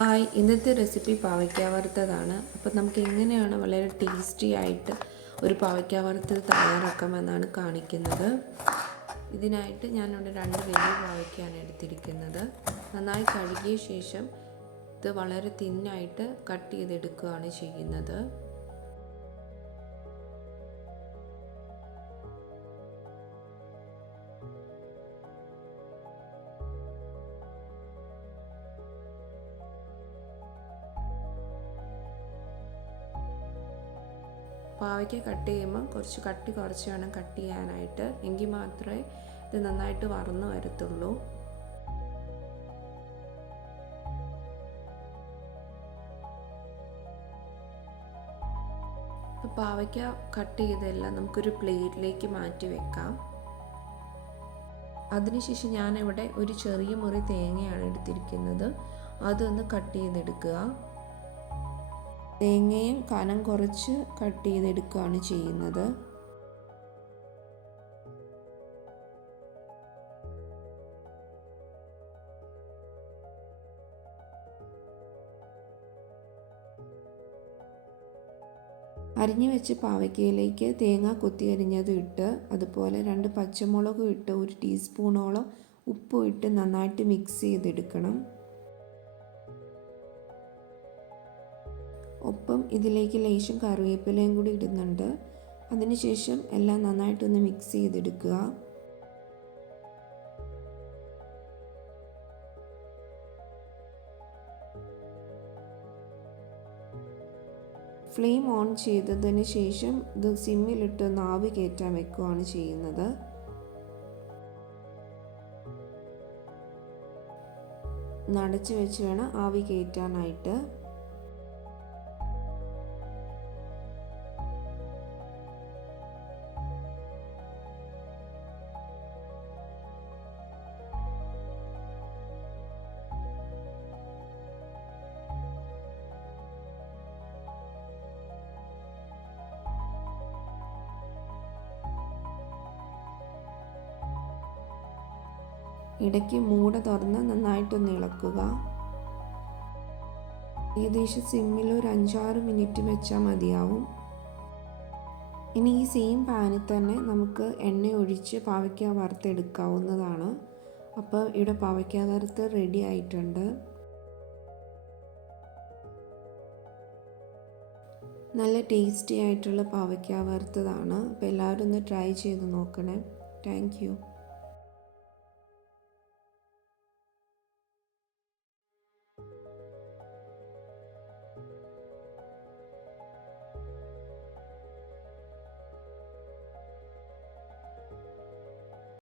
Hi, ഇന്നത്തെ recipe പാവയ്ക്ക വറുത്തതാണ്. അപ്പോൾ നമുക്ക് എങ്ങനെയാണ് വളരെ ടേസ്റ്റി ആയിട്ട് ഒരു പാവയ്ക്ക വറുത്തത് തയ്യാറാക്കാമെന്നാണ് കാണിക്കുന്നത്. ഇതിനായിട്ട് ഞാനിവിടെ 2 വലിയ പാവയ്ക്കയാണ് എടുത്തിരിക്കുന്നത്. നന്നായി കഴുകിയ ശേഷം ഇത് വളരെ തിന്നായിട്ട് കട്ട് ചെയ്തെടുക്കുകയാണ് ചെയ്യുന്നത്. പാവയ്ക്ക കട്ട് ചെയ്യുമ്പോൾ കുറച്ച് കട്ടി കുറച്ച് വേണം കട്ട് ചെയ്യാനായിട്ട്, എങ്കിൽ മാത്രമേ ഇത് നന്നായിട്ട് വറന്ന് വരത്തുള്ളൂ. പാവയ്ക്ക കട്ട് ചെയ്തെല്ലാം നമുക്കൊരു പ്ലേറ്റിലേക്ക് മാറ്റി വെക്കാം. അതിനുശേഷം ഞാനിവിടെ ഒരു ചെറിയ മുറി തേങ്ങയാണ് എടുത്തിരിക്കുന്നത്. അതൊന്ന് കട്ട് ചെയ്തെടുക്കുക. തേങ്ങയും കനം കുറച്ച് കട്ട് ചെയ്തെടുക്കുകയാണ് ചെയ്യുന്നത്. അരിഞ്ഞു വെച്ച് പാവയ്ക്കയിലേക്ക് തേങ്ങ കൊത്തി അരിഞ്ഞത് ഇട്ട്, അതുപോലെ 2 പച്ചമുളകും ഇട്ട് 1 ടീസ്പൂണോളം ഉപ്പും ഇട്ട് നന്നായിട്ട് മിക്സ് ചെയ്തെടുക്കണം. ഒപ്പം ഇതിലേക്ക് ലേശം കറിവേപ്പിലയും കൂടി ഇടുന്നുണ്ട്. അതിനുശേഷം എല്ലാം നന്നായിട്ടൊന്ന് മിക്സ് ചെയ്തെടുക്കുക. ഫ്ലെയിം ഓൺ ചെയ്തതിന് ശേഷം ഇത് സിമ്മിലിട്ട് ആവി കയറ്റാൻ വെക്കുകയാണ് ചെയ്യുന്നത്. നടച്ച് വെച്ച് വേണം ആവി കയറ്റാനായിട്ട്. ഇടയ്ക്ക് മൂട തുറന്ന് നന്നായിട്ടൊന്ന് ഇളക്കുക. ഏകദേശം സിമ്മിൽ ഒരു 5-6 മിനിറ്റ് വെച്ചാൽ മതിയാവും. ഇനി ഈ സെയിം പാനിൽ തന്നെ നമുക്ക് എണ്ണ ഒഴിച്ച് പാവയ്ക്ക വറുത്തെടുക്കാവുന്നതാണ്. അപ്പോൾ ഇവിടെ പാവയ്ക്ക വറുത്ത് റെഡി ആയിട്ടുണ്ട്. നല്ല ടേസ്റ്റി ആയിട്ടുള്ള പാവയ്ക്ക വറുത്തതാണ്. അപ്പോൾ എല്ലാവരും ഒന്ന് ട്രൈ ചെയ്ത് നോക്കണേ. Thank you.